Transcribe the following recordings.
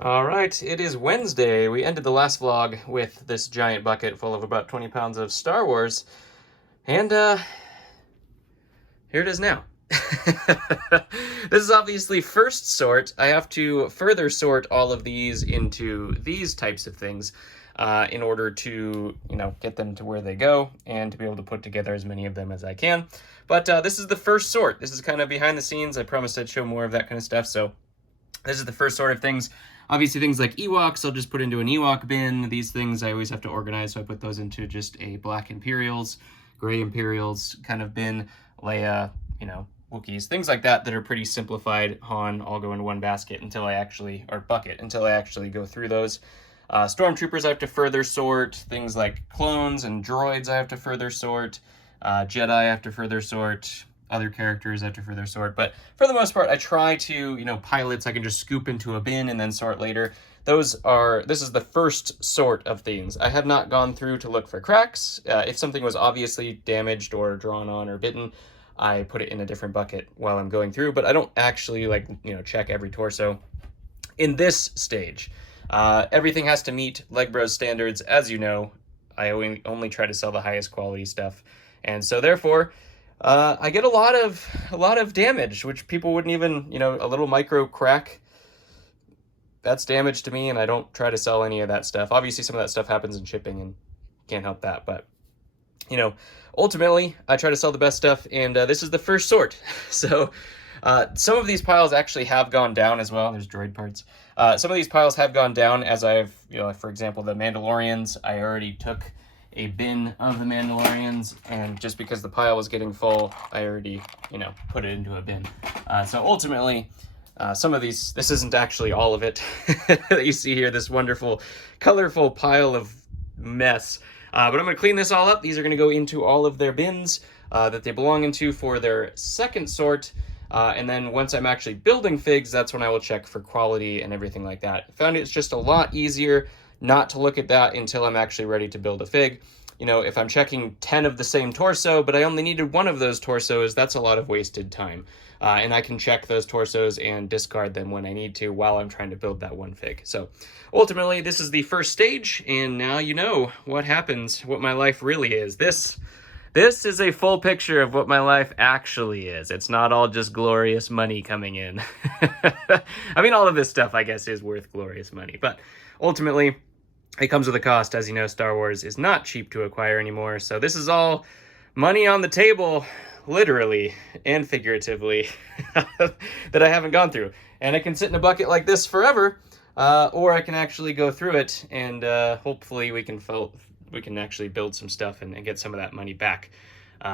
All right, it is Wednesday. We ended the last vlog with this giant bucket full of about 20 pounds of Star Wars, and here it is now. This is obviously first sort. I have to further sort all of these into these types of things in order to, get them to where they go and to be able to put together as many of them as I can. But this is the first sort. This is kind of behind the scenes. I promised I'd show more of that kind of stuff, so this is the first sort of things. Obviously, things like Ewoks, I'll just put into an Ewok bin. These things I always have to organize, so I put those into just a black Imperials, gray Imperials kind of bin. Leia, Wookiees, things like that that are pretty simplified. Han all go into one basket until I actually go through those. Stormtroopers I have to further sort. Things like clones and droids I have to further sort. Jedi I have to further sort. Other characters I have to further sort. But for the most part, I try to, pilots I can just scoop into a bin and then sort later. This is the first sort of things. I have not gone through to look for cracks. If something was obviously damaged or drawn on or bitten, I put it in a different bucket while I'm going through, but I don't actually check every torso. In this stage, everything has to meet Legbros standards. As you know, I only try to sell the highest quality stuff. And so therefore, I get a lot of damage, which people wouldn't even, a little micro crack, that's damage to me, and I don't try to sell any of that stuff. Obviously, some of that stuff happens in shipping, and can't help that, but, ultimately, I try to sell the best stuff, and this is the first sort. So, some of these piles actually have gone down as well. There's droid parts. Some of these piles have gone down as I've, for example, the Mandalorians, I already took a bin of the Mandalorians, and just because the pile was getting full, I already, put it into a bin. So ultimately, some of these, this isn't actually all of it that you see here, this wonderful, colorful pile of mess. But I'm going to clean this all up. These are going to go into all of their bins that they belong into for their second sort. And then once I'm actually building figs, that's when I will check for quality and everything like that. I found it's just a lot easier not to look at that until I'm actually ready to build a fig. If I'm checking 10 of the same torso, but I only needed one of those torsos, that's a lot of wasted time. And I can check those torsos and discard them when I need to while I'm trying to build that one fig. So ultimately, this is the first stage, and now you know what happens, what my life really is. This is a full picture of what my life actually is. It's not all just glorious money coming in. I mean, all of this stuff, I guess, is worth glorious money, but ultimately, it comes with a cost. As you know, Star Wars is not cheap to acquire anymore. So this is all money on the table, literally and figuratively, that I haven't gone through. And it can sit in a bucket like this forever, or I can actually go through it, and hopefully we can actually build some stuff and get some of that money back,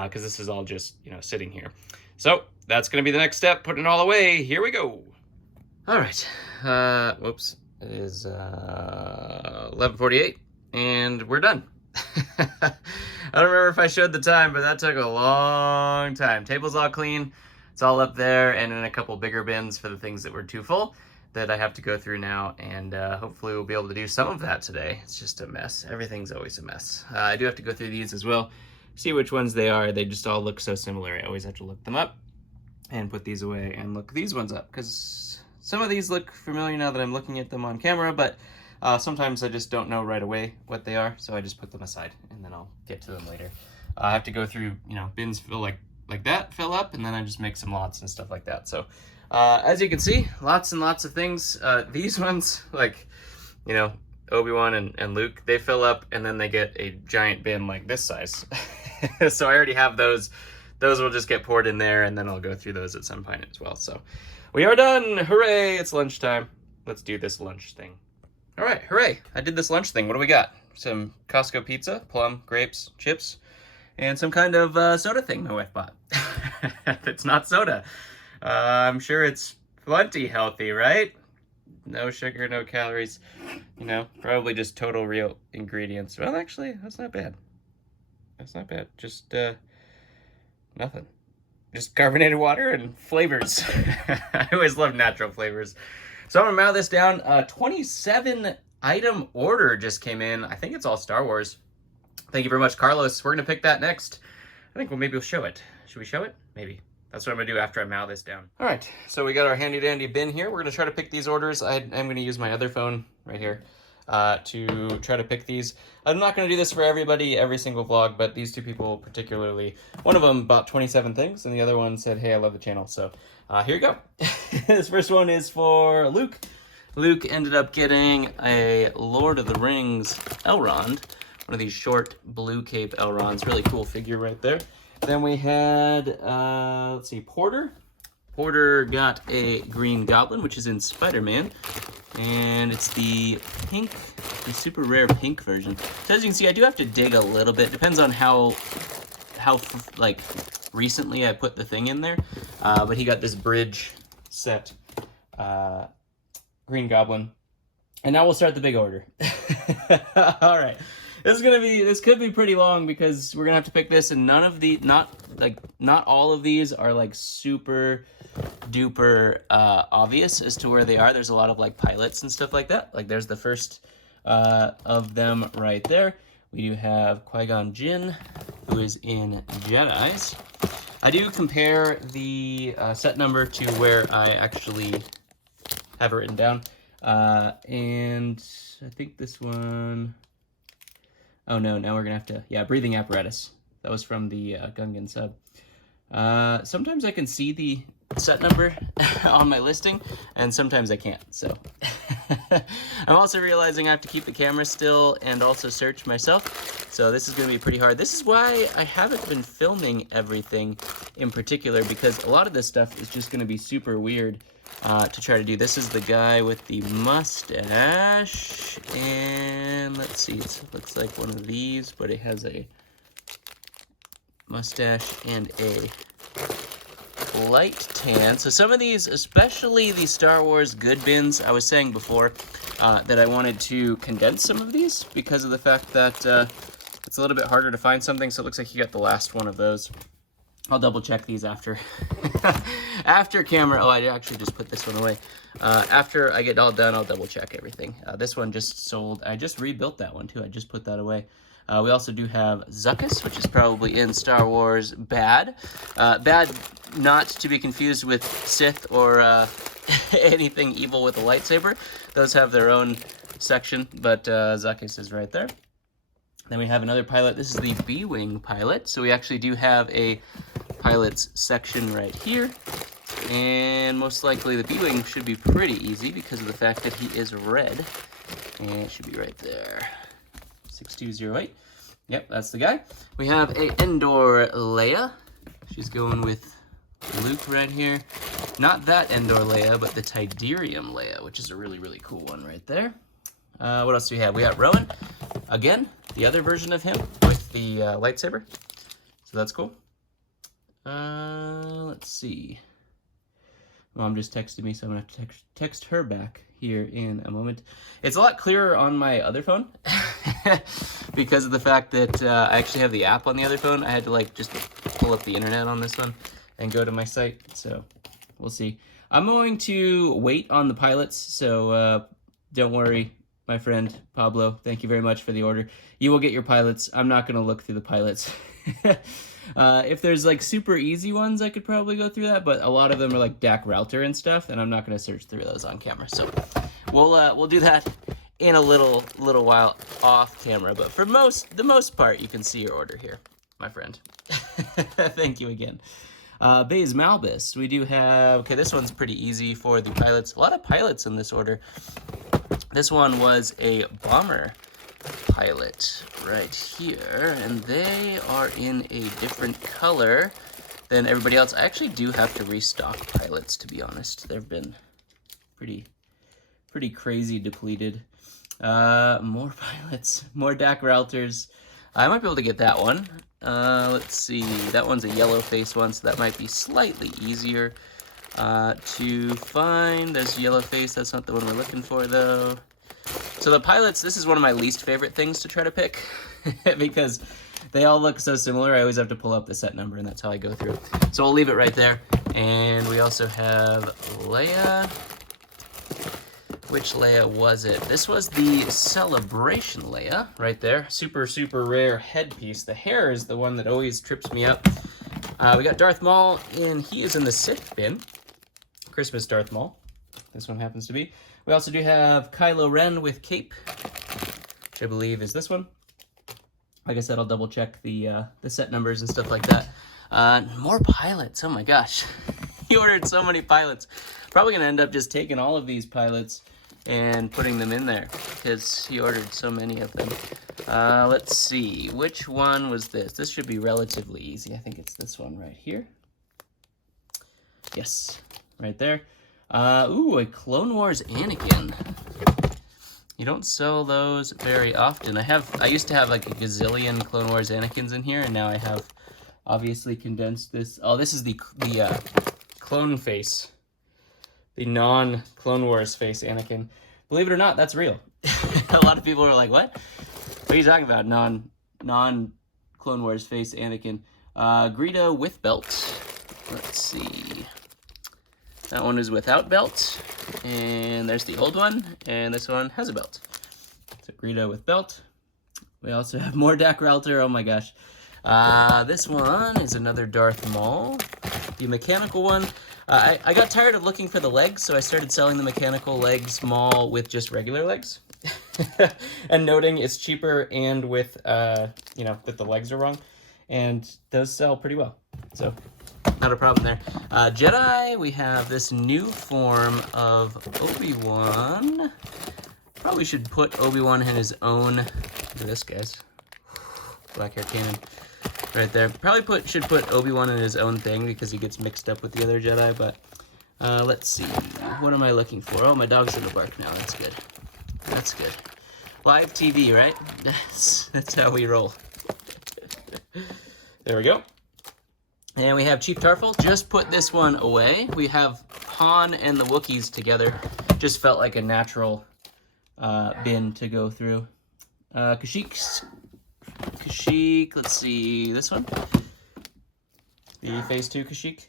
because this is all just, sitting here. So that's going to be the next step, putting it all away. Here we go. All right. Whoops. It is 11:48, and we're done. I don't remember if I showed the time, but that took a long time. Table's all clean. It's all up there and in a couple bigger bins for the things that were too full that I have to go through now, and hopefully we'll be able to do some of that today. It's just a mess. Everything's always a mess. I do have to go through these as well, see which ones they are. They just all look so similar. I always have to look them up and put these away and look these ones up, because some of these look familiar now that I'm looking at them on camera, but sometimes I just don't know right away what they are, so I just put them aside, and then I'll get to them later. I have to go through, bins fill like that, fill up, and then I just make some lots and stuff like that. So as you can see, lots and lots of things. These ones, like, Obi-Wan and Luke, they fill up, and then they get a giant bin like this size. So I already have those. Those will just get poured in there, and then I'll go through those at some point as well. So we are done. Hooray, it's lunchtime. Let's do this lunch thing. All right, hooray. I did this lunch thing. What do we got? Some Costco pizza, plum, grapes, chips, and some kind of soda thing my wife bought. It's not soda. I'm sure it's plenty healthy, right? No sugar, no calories. Probably just total real ingredients. Well, actually, that's not bad. That's not bad. Just nothing. Just carbonated water and flavors. I always love natural flavors. So I'm gonna mow this down. 27 item order just came in. I think it's all Star Wars. Thank you very much, Carlos. We're gonna pick that next. I think maybe we'll show it. Should we show it? Maybe. That's what I'm gonna do after I mow this down. All right, so we got our handy dandy bin here. We're gonna try to pick these orders. I'm gonna use my other phone right here to try to pick these. I'm not gonna do this for everybody, every single vlog, but these two people particularly, one of them bought 27 things and the other one said, hey, I love the channel. So here you go. This first one is for Luke. Luke ended up getting a Lord of the Rings Elrond, one of these short blue cape Elronds. Really cool figure right there. Then we had, let's see, Porter. Porter got a Green Goblin, which is in Spider-Man. And it's the pink, the super rare pink version. So as you can see, I do have to dig a little bit. Depends on how like, recently I put the thing in there. But he got this bridge set Green Goblin. And now we'll start the big order. All right. This could be pretty long because we're gonna have to pick this, and not all of these are like super duper obvious as to where they are. There's a lot of like pilots and stuff like that. Like there's the first of them right there. We do have Qui-Gon Jinn, who is in Jedi's. I do compare the set number to where I actually have it written down. And I think this one... Oh no, now we're gonna have to... Yeah, breathing apparatus. That was from the Gungan sub. Sometimes I can see the set number on my listing, and sometimes I can't, so... I'm also realizing I have to keep the camera still and also search myself, so this is gonna be pretty hard. This is why I haven't been filming everything in particular, because a lot of this stuff is just gonna be super weird to try to do. This is the guy with the mustache, and let's see, it looks like one of these, but it has a mustache and a light tan. So some of these, especially the Star Wars good bins, I was saying before that I wanted to condense some of these because of the fact that it's a little bit harder to find something. So it looks like you got the last one of those. I'll double check these after after camera. Oh, I actually just put this one away. After I get all done, I'll double check everything. This one just sold. I just rebuilt that one too. I just put that away. We also do have Zuckuss, which is probably in Star Wars Bad. Bad, not to be confused with Sith or anything evil with a lightsaber. Those have their own section, but Zuckuss is right there. Then we have another pilot. This is the B-Wing pilot. So we actually do have a pilot's section right here. And most likely the B-Wing should be pretty easy because of the fact that he is red. And it should be right there. 6208. Yep, that's the guy. We have a Endor Leia. She's going with Luke right here. Not that Endor Leia, but the Tiderium Leia, which is a really, really cool one right there. What else do we have? We got Rowan. Again, the other version of him with the lightsaber. So that's cool. Let's see. Mom just texted me, so I'm going to have to text her back here in a moment. It's a lot clearer on my other phone because of the fact that I actually have the app on the other phone. I had to like just pull up the internet on this one and go to my site, so we'll see. I'm going to wait on the pilots, so don't worry, my friend Pablo. Thank you very much for the order. You will get your pilots. I'm not going to look through the pilots. If there's like super easy ones, I could probably go through that, but a lot of them are like Dak Router and stuff, and I'm not going to search through those on camera. So we'll do that in a little while off camera. But for the most part, you can see your order here, my friend. Thank you again. Baze Malbus. We do have, okay, this one's pretty easy for the pilots. A lot of pilots in this order. This one was a bomber pilot right here, and they are in a different color than everybody else. I actually do have to restock pilots, to be honest. They've been pretty crazy depleted. More pilots, more Dak Routers. I might be able to get that one. Let's see, that one's a yellow face one, so that might be slightly easier to find. There's yellow face, that's not the one we're looking for though. So the pilots, this is one of my least favorite things to try to pick because they all look so similar. I always have to pull up the set number, and that's how I go through. So we'll leave it right there. And we also have Leia. Which Leia was it? This was the Celebration Leia right there. Super, super rare headpiece. The hair is the one that always trips me up. We got Darth Maul, and he is in the Sith bin. Christmas Darth Maul. This one happens to be. We also do have Kylo Ren with cape, which I believe is this one. Like I said, I'll double check the set numbers and stuff like that. More pilots. Oh my gosh. He ordered so many pilots. Probably gonna end up just taking all of these pilots and putting them in there because he ordered so many of them. Let's see, which one was this? This should be relatively easy. I think it's this one right here. Yes, right there. Ooh, a Clone Wars Anakin. You don't sell those very often. I used to have like a gazillion Clone Wars Anakins in here, and now I have obviously condensed this. Oh, this is the clone face. The non-Clone Wars face Anakin. Believe it or not, that's real. A lot of people are like, what? What are you talking about? Non-Clone Wars face Anakin. Greedo with belt. Let's see. That one is without belt. And there's the old one. And this one has a belt. So Greedo with belt. We also have more Dak Ralter. Oh my gosh. This one is another Darth Maul. The mechanical one. I got tired of looking for the legs, so I started selling the mechanical legs Maul with just regular legs. And noting it's cheaper and with, that the legs are wrong. And those sell pretty well. So, not a problem there. Jedi, we have this new form of Obi-Wan. Probably should put Obi-Wan in his own... Look at this, guys. Black hair cannon. Right there. Probably should put Obi-Wan in his own thing because he gets mixed up with the other Jedi, but let's see. What am I looking for? Oh, my dog's gonna bark now. That's good. That's good. Live TV, right? That's how we roll. There we go. And we have Chief Tarful. Just put this one away. We have Han and the Wookiees together. Just felt like a natural bin to go through. Kashyyyk, let's see, this one. The Phase 2 Kashyyyk.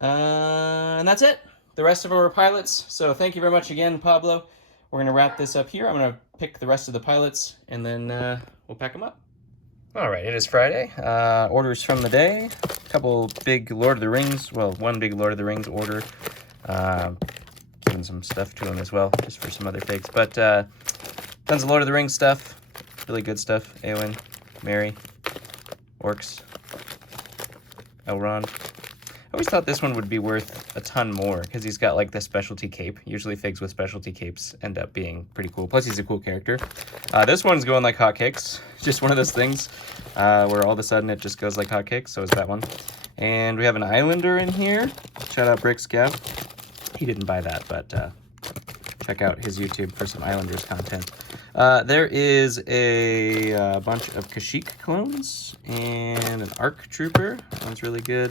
And that's it. The rest of them are pilots. So thank you very much again, Pablo. We're going to wrap this up here. I'm going to pick the rest of the pilots, and then we'll pack them up. All right, it is Friday. Orders from the day. A couple big Lord of the Rings. Well, one big Lord of the Rings order. Giving some stuff to him as well, just for some other figs. But tons of Lord of the Rings stuff. Really good stuff. Eowyn, Merry, Orcs, Elrond. I always thought this one would be worth a ton more because he's got like the specialty cape. Usually figs with specialty capes end up being pretty cool. Plus he's a cool character. This one's going like hotcakes. Just one of those things where all of a sudden it just goes like hotcakes. So is that one. And we have an Islander in here. Shout out Brick Scout. He didn't buy that, but check out his YouTube for some Islanders content. There is a bunch of Kashyyyk clones and an ARC Trooper. That one's really good.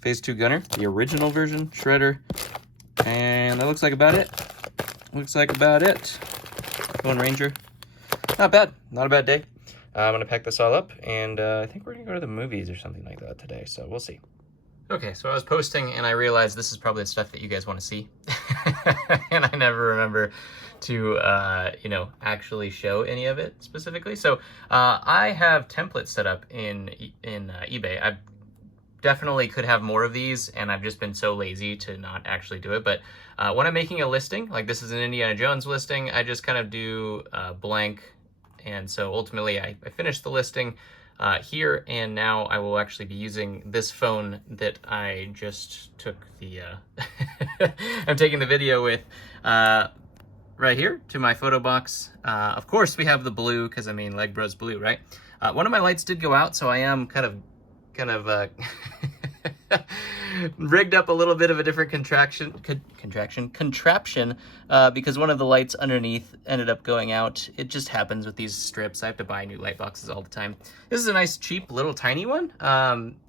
Phase 2 Gunner, the original version, Shredder. And that looks like about it. Looks like about it. Lone Ranger. Not bad. Not a bad day. I'm going to pack this all up, and I think we're going to go to the movies or something like that today, so we'll see. Okay, so I was posting, and I realized this is probably the stuff that you guys want to see. And I never remember to, actually show any of it specifically. So I have templates set up in eBay. I definitely could have more of these, and I've just been so lazy to not actually do it. But when I'm making a listing, like this is an Indiana Jones listing, I just kind of do blank. And so ultimately I finished the listing here, and now I will actually be using this phone that I just took the, I'm taking the video with right here to my photo box. Of course we have the blue, because I mean Legbros blue, right? One of my lights did go out, so I am kind of rigged up a little bit of a different contraption, because one of the lights underneath ended up going out. It just happens with these strips. I have to buy new light boxes all the time. This is a nice, cheap, little tiny one.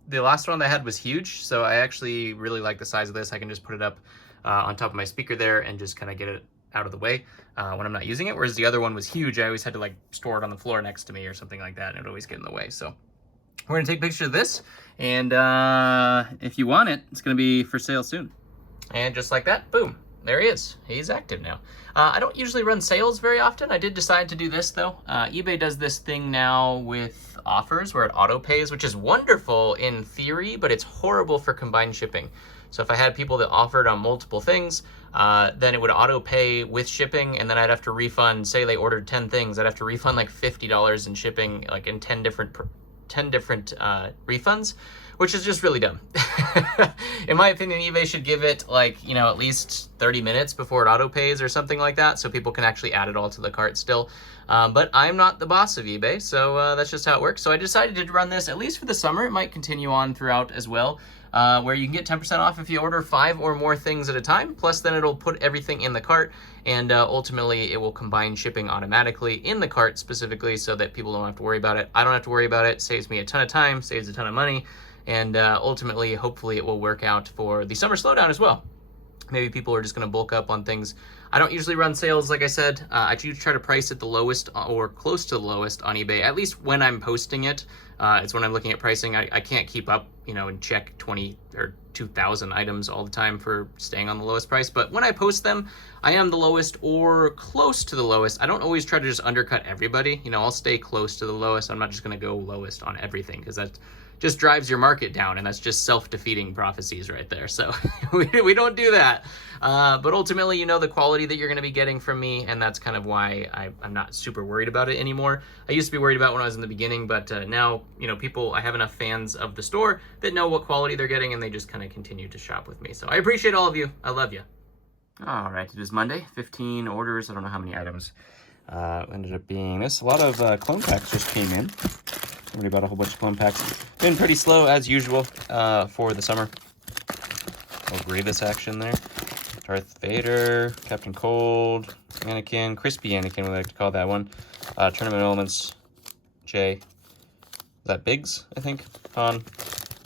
The last one I had was huge, so I actually really like the size of this. I can just put it up on top of my speaker there and just kind of get it out of the way when I'm not using it, whereas the other one was huge. I always had to like store it on the floor next to me or something like that, and it would always get in the way. So we're gonna take a picture of this, and if you want it, it's gonna be for sale soon. And just like that, boom, there he is. He's active now. I don't usually run sales very often. I did decide to do this though. eBay does this thing now with offers where it auto pays, which is wonderful in theory, but it's horrible for combined shipping. So if I had people that offered on multiple things, then it would auto pay with shipping, and then I'd have to refund, say they ordered 10 things, I'd have to refund like $50 in shipping, like in 10 different refunds, which is just really dumb. In my opinion, eBay should give it like, you know, at least 30 minutes before it auto pays or something like that, so people can actually add it all to the cart still. But I'm not the boss of eBay, so that's just how it works. So I decided to run this at least for the summer. It might continue on throughout as well, where you can get 10% off if you order 5 or more things at a time. Plus then it'll put everything in the cart, and ultimately it will combine shipping automatically in the cart specifically so that people don't have to worry about it. I don't have to worry about it. Saves me a ton of time, saves a ton of money, and ultimately, hopefully it will work out for the summer slowdown as well. Maybe people are just going to bulk up on things. I don't usually run sales, like I said. I do try to price it the lowest or close to the lowest on eBay, at least when I'm posting it. It's when I'm looking at pricing. I can't keep up, you know, and check 20 or 2,000 items all the time for staying on the lowest price. But when I post them, I am the lowest or close to the lowest. I don't always try to just undercut everybody. You know, I'll stay close to the lowest. I'm not just going to go lowest on everything, because that just drives your market down, and that's just self-defeating prophecies right there. So we don't do that. But ultimately, you know the quality that you're going to be getting from me, and that's kind of why I'm not super worried about it anymore. I used to be worried about when I was in the beginning, but now, you know, I have enough fans of the store that know what quality they're getting, and they just kind of continue to shop with me. So I appreciate all of you. I love you. All right, it is Monday, 15 orders. I don't know how many items ended up being this. A lot of clone packs just came in. Already bought a whole bunch of clone packs. Been pretty slow as usual for the summer. Little Grievous action there. Darth Vader, Captain Cold, Anakin, Crispy Anakin, we like to call that one. Tournament Elements, Jay. Is that Biggs, I think? Han,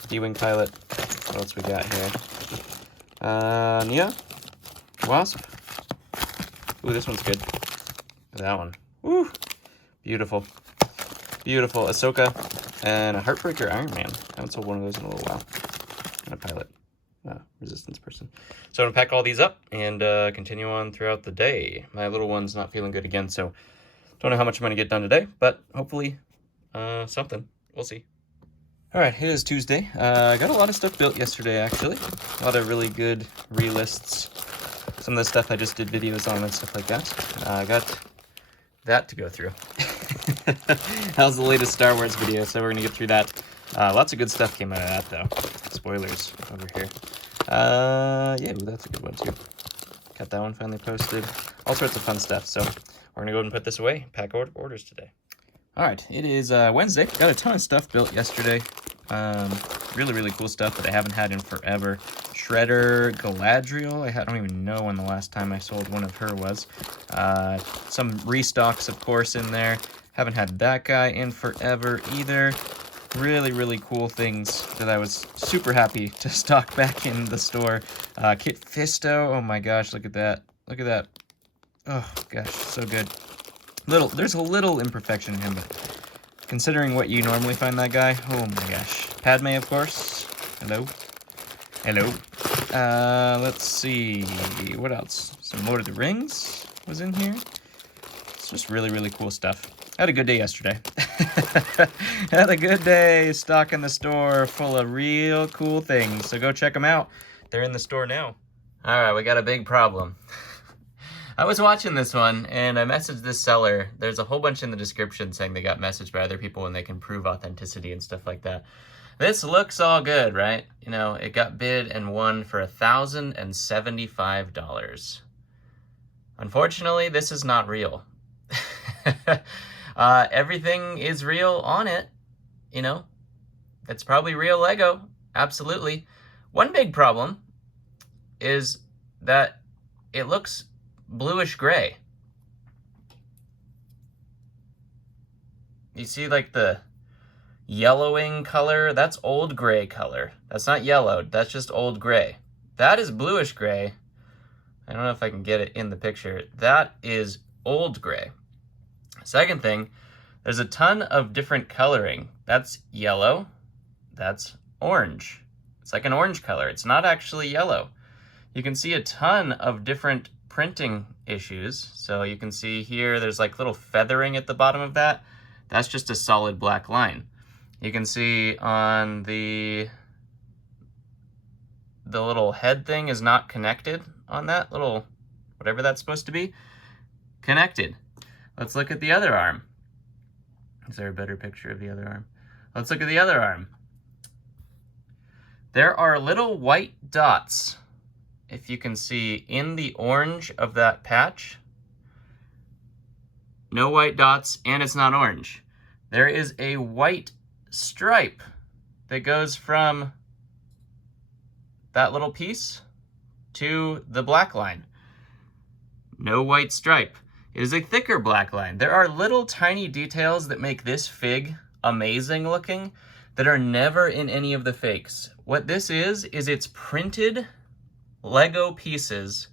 D-Wing Pilot. What else we got here? Nia, Wasp. Ooh, this one's good. That one. Woo! Beautiful. Beautiful. Ahsoka and a Heartbreaker Iron Man. I haven't sold one of those in a little while. And a Pilot. Resistance person. So I'm going to pack all these up and continue on throughout the day. My little one's not feeling good again, so don't know how much I'm going to get done today, but hopefully something. We'll see. All right, it is Tuesday. I got a lot of stuff built yesterday, actually. A lot of really good relists. Some of the stuff I just did videos on and stuff like that. I got that to go through. That was the latest Star Wars video, so we're going to get through that. Lots of good stuff came out of that, though. Spoilers over here. Yeah, ooh, that's a good one, too. Got that one finally posted. All sorts of fun stuff, so we're going to go ahead and put this away. Pack orders today. All right, it is Wednesday. Got a ton of stuff built yesterday. Really, really cool stuff that I haven't had in forever. Shredder Galadriel. I don't even know when the last time I sold one of her was. Some restocks, of course, in there. Haven't had that guy in forever either. Really, really cool things that I was super happy to stock back in the store. Kit Fisto. Oh my gosh, look at that. Look at that. Oh gosh, so good. There's a little imperfection in him, but considering what you normally find that guy, oh my gosh. Padme, of course. Hello. Hello. Let's see. What else? Some Lord of the Rings was in here. It's just really, really cool stuff. Had a good day yesterday. Had a good day stocking the store full of real cool things. So go check them out. They're in the store now. All right, we got a big problem. I was watching this one, and I messaged this seller. There's a whole bunch in the description saying they got messaged by other people and they can prove authenticity and stuff like that. This looks all good, right? You know, it got bid and won for $1,075. Unfortunately, this is not real. Everything is real on it, you know. It's probably real Lego, absolutely. One big problem is that it looks bluish gray. You see like the yellowing color? That's old gray color. That's not yellowed, that's just old gray. That is bluish gray. I don't know if I can get it in the picture. That is old gray. Second thing, there's a ton of different coloring. That's yellow, that's orange. It's like an orange color. It's not actually yellow. You can see a ton of different printing issues. So you can see here, there's like little feathering at the bottom of that. That's just a solid black line. You can see on the little head thing is not connected on that little, whatever that's supposed to be, connected. Let's look at the other arm. Is there a better picture of the other arm? Let's look at the other arm. There are little white dots, if you can see, in the orange of that patch. No white dots, and it's not orange. There is a white stripe that goes from that little piece to the black line. No white stripe. It is a thicker black line. There are little tiny details that make this fig amazing looking that are never in any of the fakes. What this is it's printed Lego pieces.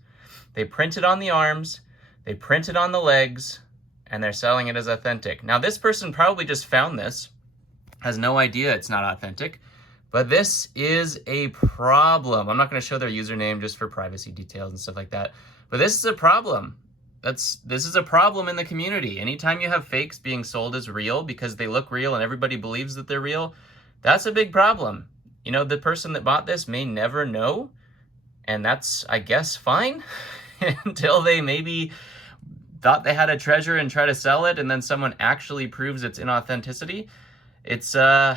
They print it on the arms, they print it on the legs, and they're selling it as authentic. Now this person probably just found this, has no idea it's not authentic, but this is a problem. I'm not gonna show their username just for privacy details and stuff like that, but this is a problem. This is a problem in the community. Anytime you have fakes being sold as real because they look real and everybody believes that they're real, that's a big problem. You know, the person that bought this may never know, and that's, I guess, fine until they maybe thought they had a treasure and try to sell it, and then someone actually proves its inauthenticity. It's, I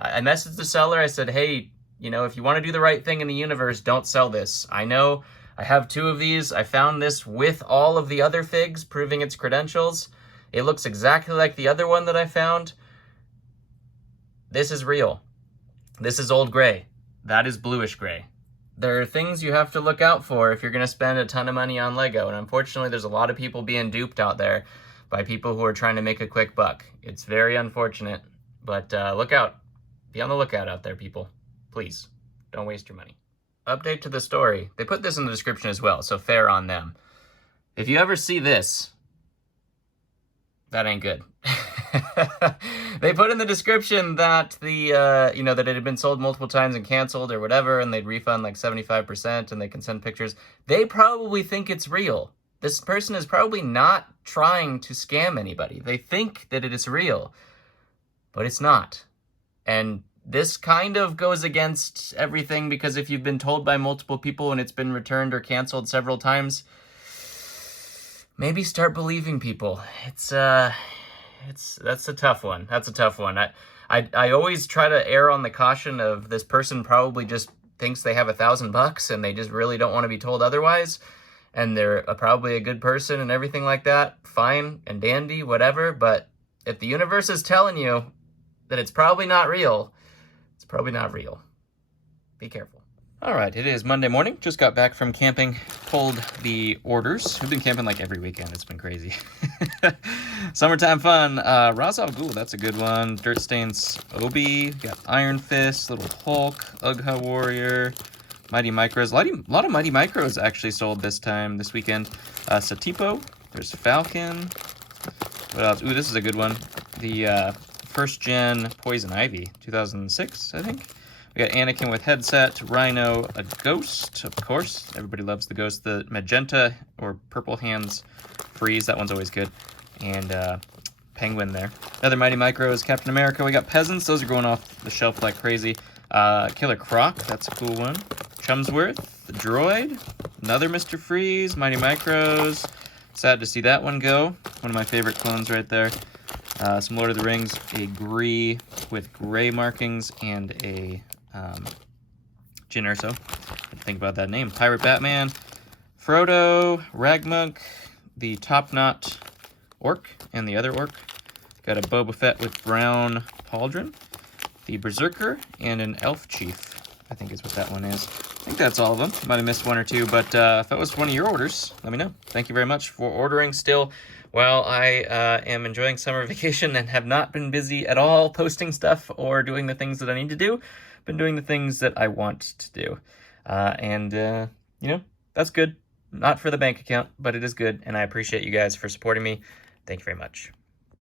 messaged the seller, I said, hey, you know, if you want to do the right thing in the universe, don't sell this. I know I have 2 of these. I found this with all of the other figs, proving its credentials. It looks exactly like the other one that I found. This is real. This is old gray. That is bluish gray. There are things you have to look out for if you're going to spend a ton of money on Lego, and unfortunately there's a lot of people being duped out there by people who are trying to make a quick buck. It's very unfortunate, but look out. Be on the lookout out there, people. Please, don't waste your money. Update to the story. They put this in the description as well, so fair on them. If you ever see this, that ain't good. They put in the description that the you know, that it had been sold multiple times and canceled or whatever, and they'd refund like 75% and they can send pictures. They probably think it's real. This person is probably not trying to scam anybody. They think that it is real, but it's not. And this kind of goes against everything, because if you've been told by multiple people and it's been returned or canceled several times, maybe start believing people. That's a tough one. That's a tough one. I always try to err on the caution of this person probably just thinks they have $1,000 and they just really don't want to be told otherwise. And they're probably a good person and everything like that. Fine and dandy, whatever. But if the universe is telling you that it's probably not real, it's probably not real. Be careful. All right, it is Monday morning. Just got back from camping, pulled the orders. We've been camping like every weekend. It's been crazy. Summertime fun. Razal Ghul, that's a good one. Dirt Stains Obi. Got Iron Fist, Little Hulk, Ugha Warrior, Mighty Micros. A lot of Mighty Micros actually sold this weekend. Satipo. There's Falcon. What else? Ooh, this is a good one. The first gen Poison Ivy, 2006, I think. We got Anakin with headset, Rhino, a Ghost, of course. Everybody loves the Ghost. The Magenta or Purple Hands Freeze, that one's always good. And Penguin there. Another Mighty Micros, Captain America. We got Peasants, those are going off the shelf like crazy. Killer Croc, that's a cool one. Chumsworth, the Droid, another Mr. Freeze, Mighty Micros. Sad to see that one go. One of my favorite clones right there. Some Lord of the Rings, a Gree with gray markings, and a Jyn Erso. Think about that name. Pirate Batman, Frodo, Ragmunk, the Top Knot Orc, and the other Orc. Got a Boba Fett with brown pauldron, the Berserker, and an Elf Chief, I think is what that one is. I think that's all of them. Might have missed one or two, but if that was one of your orders, let me know. Thank you very much for ordering still. While I am enjoying summer vacation and have not been busy at all posting stuff or doing the things that I need to do, been doing the things that I want to do. You know, that's good. Not for the bank account, but it is good, and I appreciate you guys for supporting me. Thank you very much.